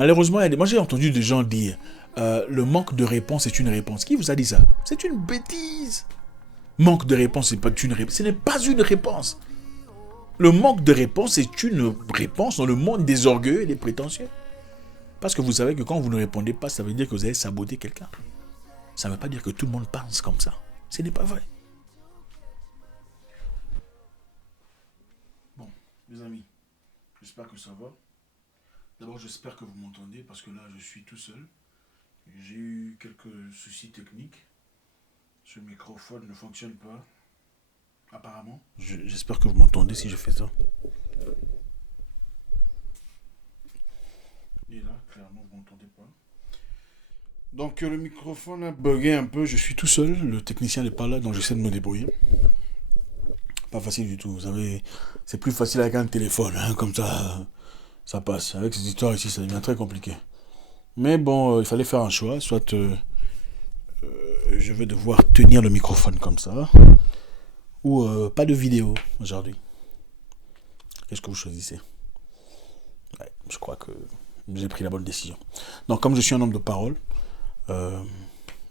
Malheureusement, moi j'ai entendu des gens dire le manque de réponse est une réponse. Qui vous a dit ça? C'est une bêtise. Manque de réponse, c'est pas une réponse. Ce n'est pas une réponse. Le manque de réponse est une réponse dans le monde des orgueilleux et des prétentieux. Parce que vous savez que quand vous ne répondez pas, ça veut dire que vous avez saboté quelqu'un. Ça ne veut pas dire que tout le monde pense comme ça. Ce n'est pas vrai. Bon, mes amis, j'espère que ça va. D'abord, j'espère que vous m'entendez parce que là, je suis tout seul. J'ai eu quelques soucis techniques. Ce microphone ne fonctionne pas, apparemment. J'espère que vous m'entendez si je fais ça. Et là, clairement, vous m'entendez pas. Donc, le microphone a bugué un peu. Je suis tout seul. Le technicien n'est pas là, donc j'essaie de me débrouiller. Pas facile du tout. Vous savez, c'est plus facile avec un téléphone. Hein, comme ça passe. Avec ces histoires ici, ça devient très compliqué. Mais bon, il fallait faire un choix. Soit je vais devoir tenir le microphone comme ça, ou pas de vidéo aujourd'hui. Qu'est-ce que vous choisissez? Ouais, je crois que j'ai pris la bonne décision. Donc, comme je suis un homme de parole, euh,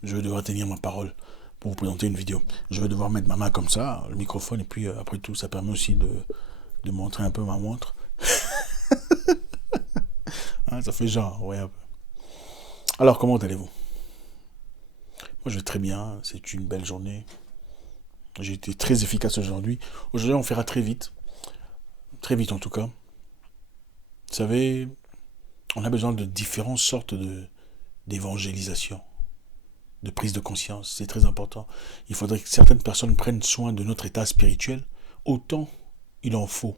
je vais devoir tenir ma parole pour vous présenter une vidéo. Je vais devoir mettre ma main comme ça, le microphone, et puis après tout, ça permet aussi de montrer un peu ma montre. Hein, ça fait genre, ouais, un peu. Alors, comment allez-vous? Moi, je vais très bien. C'est une belle journée. J'ai été très efficace aujourd'hui. Aujourd'hui, on fera très vite. Très vite, en tout cas. Vous savez, on a besoin de différentes sortes d'évangélisation, de prise de conscience. C'est très important. Il faudrait que certaines personnes prennent soin de notre état spirituel. Autant il en faut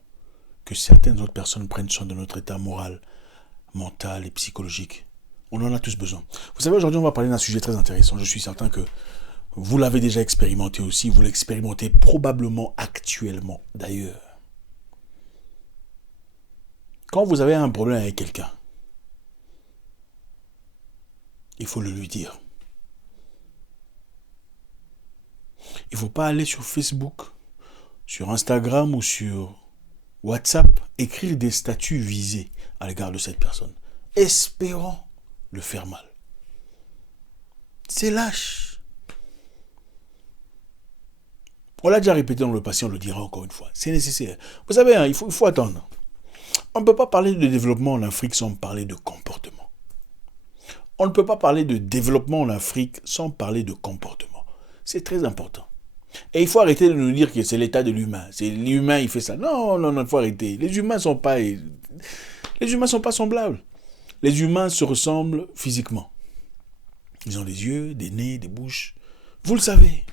que certaines autres personnes prennent soin de notre état moral, mental et psychologique. On en a tous besoin. Vous savez, aujourd'hui, on va parler d'un sujet très intéressant. Je suis certain que vous l'avez déjà expérimenté aussi. Vous l'expérimentez probablement actuellement, d'ailleurs. Quand vous avez un problème avec quelqu'un, il faut le lui dire. Il ne faut pas aller sur Facebook, sur Instagram ou sur WhatsApp, écrire des statuts visés à l'égard de cette personne, espérant le faire mal. C'est lâche. On l'a déjà répété dans le passé, on le dira encore une fois. C'est nécessaire. Vous savez, hein, il faut attendre. On ne peut pas parler de développement en Afrique sans parler de comportement. On ne peut pas parler de développement en Afrique sans parler de comportement. C'est très important. Et il faut arrêter de nous dire que c'est l'état de l'humain. C'est l'humain, il fait ça. Non, non, non, il faut arrêter. Les humains sont pas semblables. Les humains se ressemblent physiquement. Ils ont des yeux, des nez, des bouches. Vous le savez.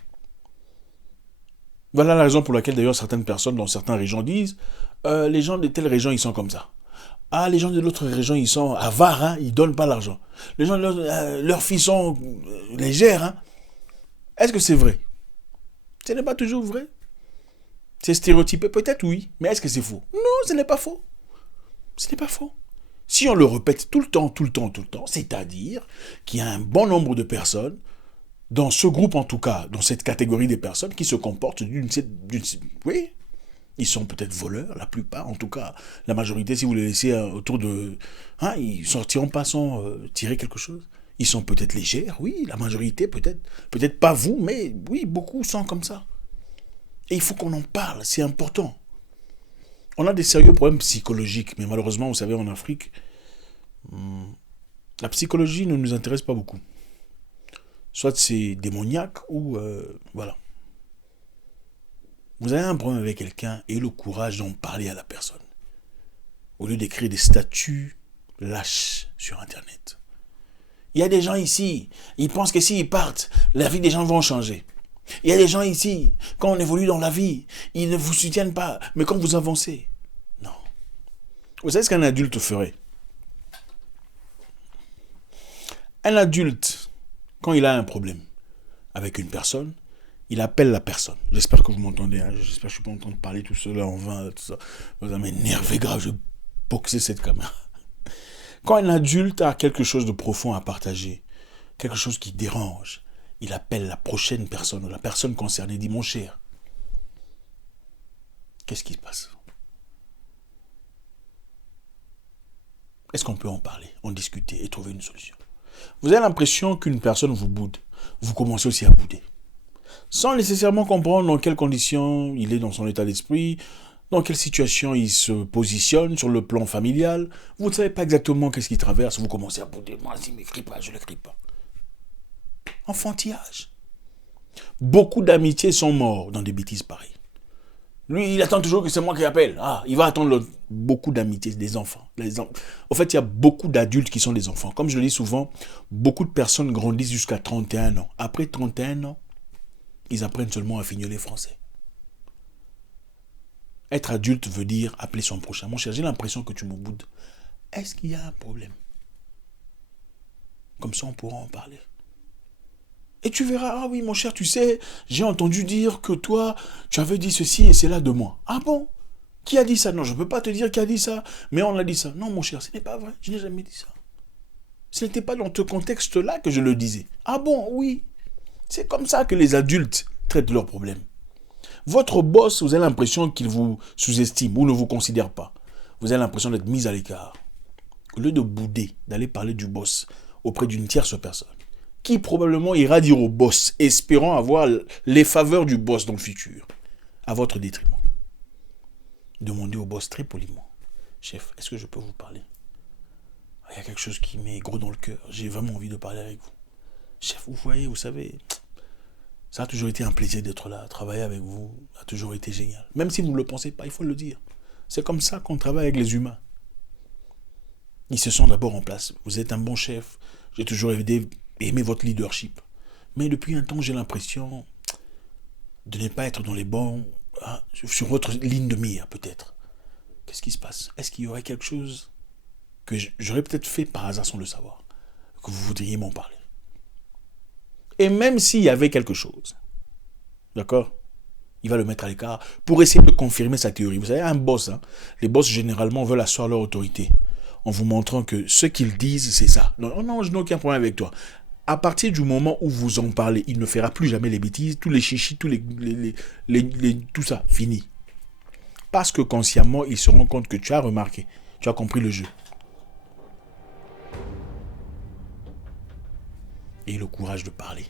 Voilà la raison pour laquelle d'ailleurs certaines personnes dans certaines régions disent les gens de telle région ils sont comme ça. Ah, les gens de l'autre région ils sont avares, hein, ils donnent pas l'argent. Les gens de leurs filles sont légères. Hein. Est-ce que c'est vrai? Ce n'est pas toujours vrai. C'est stéréotypé, peut-être oui, mais est-ce que c'est faux? Non, ce n'est pas faux. Ce n'est pas faux. Si on le répète tout le temps, tout le temps, tout le temps, c'est-à-dire qu'il y a un bon nombre de personnes, dans ce groupe en tout cas, dans cette catégorie des personnes, qui se comportent oui, ils sont peut-être voleurs, la plupart, en tout cas, la majorité, si vous les laissez autour de... Hein, ils sortiront pas sans tirer quelque chose. Ils sont peut-être légers, oui, la majorité peut-être. Peut-être pas vous, mais oui, beaucoup sont comme ça. Et il faut qu'on en parle, c'est important. On a des sérieux problèmes psychologiques, mais malheureusement, vous savez, en Afrique, la psychologie ne nous intéresse pas beaucoup. Soit c'est démoniaque ou voilà. Vous avez un problème avec quelqu'un et le courage d'en parler à la personne. Au lieu d'écrire des statuts lâches sur Internet. Il y a des gens ici, ils pensent que s'ils partent, la vie des gens vont changer. Il y a des gens ici, quand on évolue dans la vie, ils ne vous soutiennent pas, mais quand vous avancez, non. Vous savez ce qu'un adulte ferait? Un adulte, quand il a un problème avec une personne, il appelle la personne. J'espère que vous m'entendez. Hein. J'espère que je ne suis pas en train de parler tout seul en vain. Tout ça. Vous allez m'énerver grave. Je vais boxer cette caméra. Quand un adulte a quelque chose de profond à partager, quelque chose qui dérange, il appelle la prochaine personne ou la personne concernée. Il dit, mon cher, qu'est-ce qui se passe? Est-ce qu'on peut en parler, en discuter et trouver une solution? Vous avez l'impression qu'une personne vous boude. Vous commencez aussi à bouder. Sans nécessairement comprendre dans quelles conditions il est dans son état d'esprit, dans quelle situation il se positionne sur le plan familial. Vous ne savez pas exactement qu'est-ce qu'il traverse. Vous commencez à bouder. Moi, s'il ne m'écrit pas, je ne l'écris pas. Enfantillage. Beaucoup d'amitiés sont morts dans des bêtises pareilles. Lui, il attend toujours que c'est moi qui appelle. Ah, il va attendre beaucoup d'amitiés, des enfants. En fait, il y a beaucoup d'adultes qui sont des enfants. Comme je le dis souvent, beaucoup de personnes grandissent jusqu'à 31 ans. Après 31 ans, ils apprennent seulement à fignoler français. Être adulte veut dire appeler son prochain. Mon cher, j'ai l'impression que tu me boudes. Est-ce qu'il y a un problème? Comme ça, on pourra en parler. Et tu verras, ah oui, mon cher, tu sais, j'ai entendu dire que toi, tu avais dit ceci et cela de moi. Ah bon? Qui a dit ça? Non, je ne peux pas te dire qui a dit ça, mais on a dit ça. Non, mon cher, ce n'est pas vrai, je n'ai jamais dit ça. Ce n'était pas dans ce contexte-là que je le disais. Ah bon? Oui. C'est comme ça que les adultes traitent leurs problèmes. Votre boss, vous avez l'impression qu'il vous sous-estime ou ne vous considère pas. Vous avez l'impression d'être mis à l'écart. Au lieu de bouder, d'aller parler du boss auprès d'une tierce personne, qui probablement ira dire au boss, espérant avoir les faveurs du boss dans le futur, à votre détriment. Demandez au boss très poliment, chef, est-ce que je peux vous parler? Il y a quelque chose qui m'est gros dans le cœur, j'ai vraiment envie de parler avec vous. Chef, vous voyez, vous savez, ça a toujours été un plaisir d'être là, travailler avec vous a toujours été génial. Même si vous ne le pensez pas, il faut le dire. C'est comme ça qu'on travaille avec les humains. Ils se sont d'abord en place. Vous êtes un bon chef, j'ai toujours aimé votre leadership. Mais depuis un temps, j'ai l'impression de ne pas être dans les bons, sur votre ligne de mire, peut-être. Qu'est-ce qui se passe? Est-ce qu'il y aurait quelque chose que j'aurais peut-être fait par hasard sans le savoir, que vous voudriez m'en parler? Et même s'il y avait quelque chose, d'accord, il va le mettre à l'écart pour essayer de confirmer sa théorie. Vous savez, un boss, les boss généralement veulent asseoir leur autorité en vous montrant que ce qu'ils disent, c'est ça. Non, non, je n'ai aucun problème avec toi. À partir du moment où vous en parlez, il ne fera plus jamais les bêtises, tous les chichis, tout ça, fini. Parce que consciemment, il se rend compte que tu as remarqué, tu as compris le jeu. Et le courage de parler.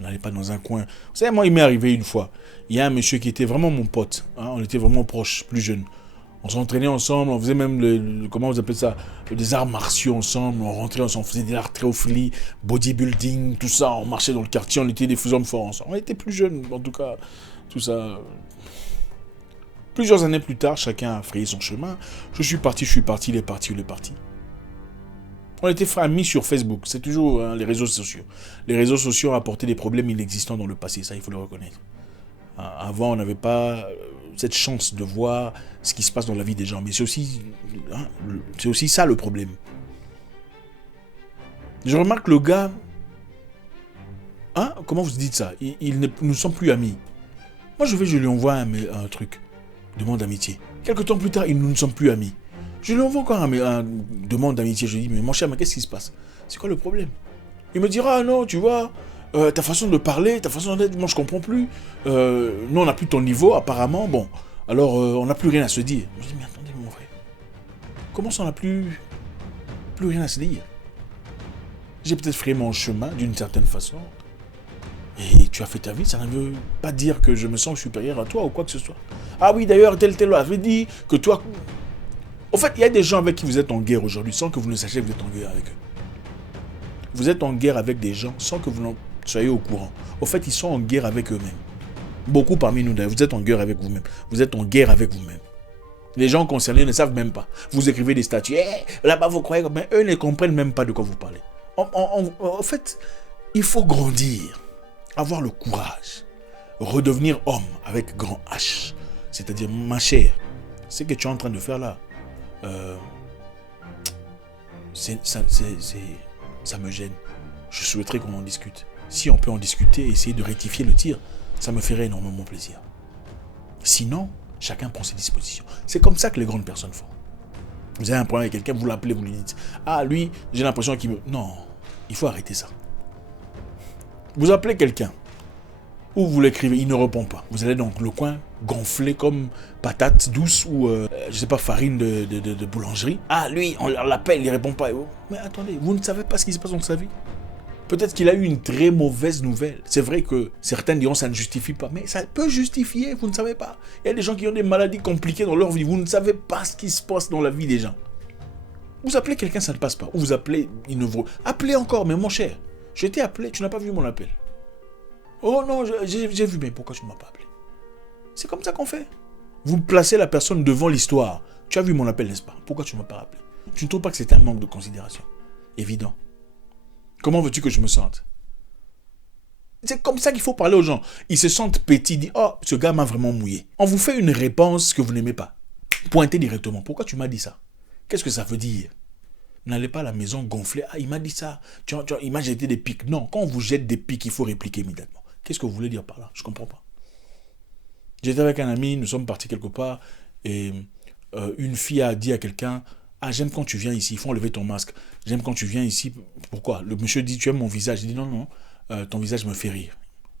On n'allait pas dans un coin. Vous savez, moi, il m'est arrivé une fois. Il y a un monsieur qui était vraiment mon pote. On était vraiment proches, plus jeunes. On s'entraînait ensemble, on faisait même, comment vous appelez ça, des arts martiaux ensemble, on rentrait ensemble, on faisait des haltérophilie, bodybuilding, tout ça, on marchait dans le quartier, on était des faisans de force ensemble. On était plus jeunes, en tout cas, tout ça. Plusieurs années plus tard, chacun a frayé son chemin. Je suis parti, il est parti. On était amis sur Facebook, c'est toujours les réseaux sociaux. Les réseaux sociaux ont apporté des problèmes inexistants dans le passé, ça il faut le reconnaître. Avant, on n'avait pas cette chance de voir ce qui se passe dans la vie des gens. Mais c'est aussi ça le problème. Je remarque le gars... comment vous dites ça? Nous ne sommes plus amis. Moi, je lui envoie un truc. Demande d'amitié. Quelque temps plus tard, nous ne sommes plus amis. Je lui envoie encore un demande d'amitié. Je lui dis, mais mon cher, mais qu'est-ce qui se passe? C'est quoi le problème? Il me dira, non, tu vois... ta façon de parler, ta façon d'être, moi je comprends plus. Nous on n'a plus ton niveau apparemment. Bon, alors on n'a plus rien à se dire. Je me dis mais attendez mon frère, comment ça on n'a plus rien à se dire? J'ai peut-être fait mon chemin d'une certaine façon. Et tu as fait ta vie, ça ne veut pas dire que je me sens supérieur à toi ou quoi que ce soit. Ah oui d'ailleurs tel avait dit que toi... En fait il y a des gens avec qui vous êtes en guerre aujourd'hui sans que vous ne sachiez que vous êtes en guerre avec eux. Vous êtes en guerre avec des gens sans que vous n'en soyez au courant. Au fait, ils sont en guerre avec eux-mêmes. Beaucoup parmi nous, vous êtes en guerre avec vous-même. Vous êtes en guerre avec vous-même. Les gens concernés ne savent même pas. Vous écrivez des statuts. Là-bas, vous croyez... Mais eux ne comprennent même pas de quoi vous parlez. En fait, il faut grandir. Avoir le courage. Redevenir homme avec grand H. C'est-à-dire, ma chère, ce que tu es en train de faire là, ça me gêne. Je souhaiterais qu'on en discute. Si on peut en discuter et essayer de rectifier le tir, ça me ferait énormément plaisir. Sinon, chacun prend ses dispositions. C'est comme ça que les grandes personnes font. Vous avez un problème avec quelqu'un, vous l'appelez, vous lui dites « Ah, lui, j'ai l'impression qu'il me... » Non, il faut arrêter ça. Vous appelez quelqu'un. Ou vous l'écrivez, il ne répond pas. Vous allez dans le coin, gonflé comme patate douce ou, je sais pas, farine de boulangerie. Ah, lui, on l'appelle, il répond pas. Mais attendez, vous ne savez pas ce qui se passe dans sa vie. Peut-être qu'il a eu une très mauvaise nouvelle. C'est vrai que certains diront que ça ne justifie pas, mais ça peut justifier, vous ne savez pas. Il y a des gens qui ont des maladies compliquées dans leur vie. Vous ne savez pas ce qui se passe dans la vie des gens. Vous appelez quelqu'un, ça ne passe pas. Ou vous appelez, il ne vous... Appelez encore, mais mon cher, je t'ai appelé, tu n'as pas vu mon appel. Oh non, j'ai vu, mais pourquoi tu ne m'as pas appelé? C'est comme ça qu'on fait. Vous placez la personne devant l'histoire. Tu as vu mon appel, n'est-ce pas? Pourquoi tu ne m'as pas appelé? Tu ne trouves pas que c'est un manque de considération? Évident. Comment veux-tu que je me sente? C'est comme ça qu'il faut parler aux gens. Ils se sentent petits, ils disent, oh, ce gars m'a vraiment mouillé. On vous fait une réponse que vous n'aimez pas. Pointez directement. Pourquoi tu m'as dit ça? Qu'est-ce que ça veut dire? N'allez pas à la maison gonfler. Ah, il m'a dit ça. Il m'a jeté des pics. Non, quand on vous jette des pics, il faut répliquer immédiatement. Qu'est-ce que vous voulez dire par là? Je ne comprends pas. J'étais avec un ami, nous sommes partis quelque part, et une fille a dit à quelqu'un, ah, j'aime quand tu viens ici, il faut enlever ton masque. J'aime quand tu viens ici. Pourquoi? Le monsieur dit, tu aimes mon visage. Il dit, non, non, ton visage me fait rire.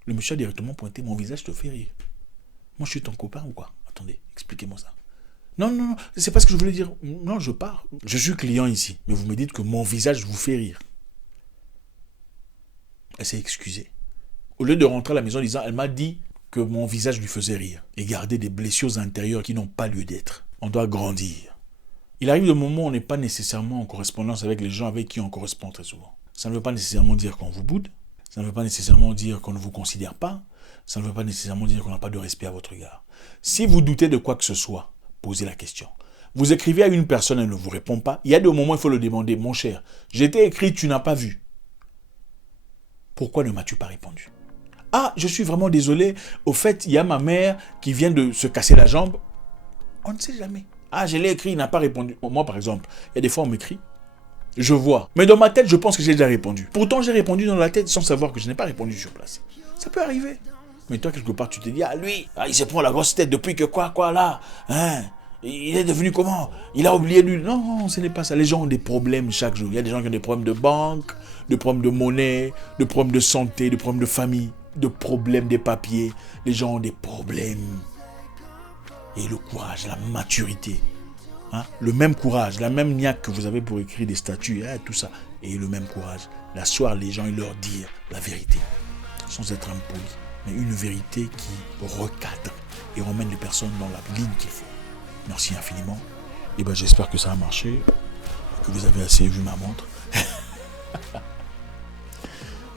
Le monsieur a directement pointé, mon visage te fait rire. Moi, je suis ton copain ou quoi? Attendez, expliquez-moi ça. Non, non, non, c'est pas ce que je voulais dire. Non, je pars. Je suis client ici, mais vous me dites que mon visage vous fait rire. Elle s'est excusée. Au lieu de rentrer à la maison en disant, elle m'a dit que mon visage lui faisait rire et garder des blessures intérieures qui n'ont pas lieu d'être. On doit grandir. Il arrive des moments où on n'est pas nécessairement en correspondance avec les gens avec qui on correspond très souvent. Ça ne veut pas nécessairement dire qu'on vous boude. Ça ne veut pas nécessairement dire qu'on ne vous considère pas. Ça ne veut pas nécessairement dire qu'on n'a pas de respect à votre égard. Si vous doutez de quoi que ce soit, posez la question. Vous écrivez à une personne, elle ne vous répond pas. Il y a des moments où il faut le demander. Mon cher, j'ai été écrit, tu n'as pas vu. Pourquoi ne m'as-tu pas répondu? Ah, je suis vraiment désolé. Au fait, il y a ma mère qui vient de se casser la jambe. On ne sait jamais. Ah, je l'ai écrit, il n'a pas répondu. Moi, par exemple, il y a des fois, on m'écrit. Je vois. Mais dans ma tête, je pense que j'ai déjà répondu. Pourtant, j'ai répondu dans la tête sans savoir que je n'ai pas répondu sur place. Ça peut arriver. Mais toi, quelque part, tu te dis, ah, lui, il se prend la grosse tête depuis que quoi, là. Hein? Il est devenu comment? Il a oublié lui. Non, non, ce n'est pas ça. Les gens ont des problèmes chaque jour. Il y a des gens qui ont des problèmes de banque, des problèmes de monnaie, des problèmes de santé, des problèmes de famille, des problèmes des papiers. Les gens ont des problèmes. Et le courage, la maturité. Hein? Le même courage, la même niaque que vous avez pour écrire des statuts, hein, tout ça. Et le même courage. D'asseoir les gens et leur dire la vérité. Sans être impoli. Mais une vérité qui recadre et emmène les personnes dans la ligne qu'il faut. Merci infiniment. Et ben j'espère que ça a marché. Que vous avez assez vu ma montre.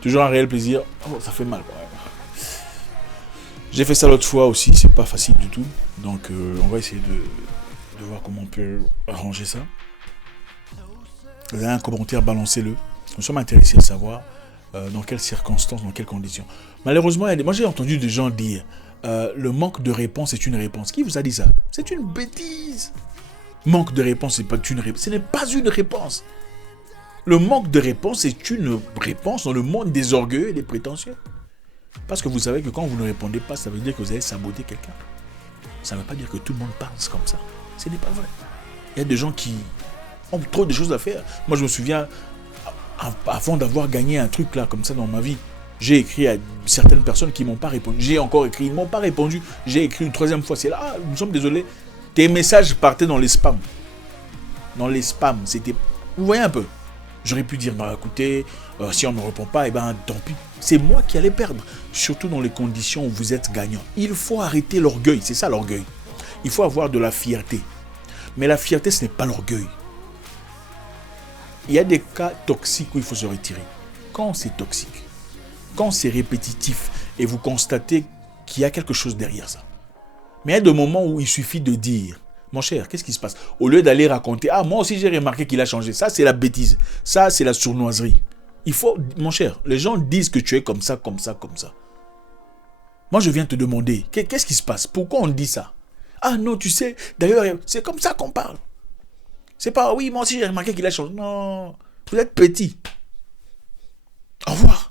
Toujours un réel plaisir. Oh, ça fait mal quand même. J'ai fait ça l'autre fois aussi, c'est pas facile du tout. Donc on va essayer de voir comment on peut arranger ça. Vous avez un commentaire, balancez-le. Nous sommes intéressés à savoir dans quelles circonstances, dans quelles conditions. Malheureusement, moi j'ai entendu des gens dire le manque de réponse est une réponse. Qui vous a dit ça? C'est une bêtise. Manque de réponse, c'est pas une réponse. Ce n'est pas une réponse. Le manque de réponse est une réponse dans le monde des orgueilleux et des prétentieux. Parce que vous savez que quand vous ne répondez pas, ça veut dire que vous allez saboter quelqu'un. Ça ne veut pas dire que tout le monde pense comme ça. Ce n'est pas vrai. Il y a des gens qui ont trop de choses à faire. Moi, je me souviens, avant d'avoir gagné un truc là, comme ça dans ma vie, j'ai écrit à certaines personnes qui ne m'ont pas répondu. J'ai encore écrit, ils ne m'ont pas répondu. J'ai écrit une troisième fois. C'est là, ah, nous sommes désolés. Tes messages partaient dans les spams. Dans les spams, c'était... Vous voyez un peu. J'aurais pu dire, bah écoutez, si on ne me répond pas, eh ben tant pis. C'est moi qui allais perdre. Surtout dans les conditions où vous êtes gagnant. Il faut arrêter l'orgueil. C'est ça l'orgueil. Il faut avoir de la fierté. Mais la fierté, ce n'est pas l'orgueil. Il y a des cas toxiques où il faut se retirer. Quand c'est toxique, quand c'est répétitif et vous constatez qu'il y a quelque chose derrière ça. Mais il y a des moments où il suffit de dire, mon cher, qu'est-ce qui se passe? Au lieu d'aller raconter, ah, moi aussi j'ai remarqué qu'il a changé. Ça, c'est la bêtise. Ça, c'est la sournoiserie. Il faut, mon cher, les gens disent que tu es comme ça, comme ça, comme ça. Moi, je viens te demander, qu'est-ce qui se passe? Pourquoi on dit ça? Ah non, tu sais, d'ailleurs, c'est comme ça qu'on parle. C'est pas, oui, moi aussi j'ai remarqué qu'il a changé. Non, vous êtes petit. Au revoir.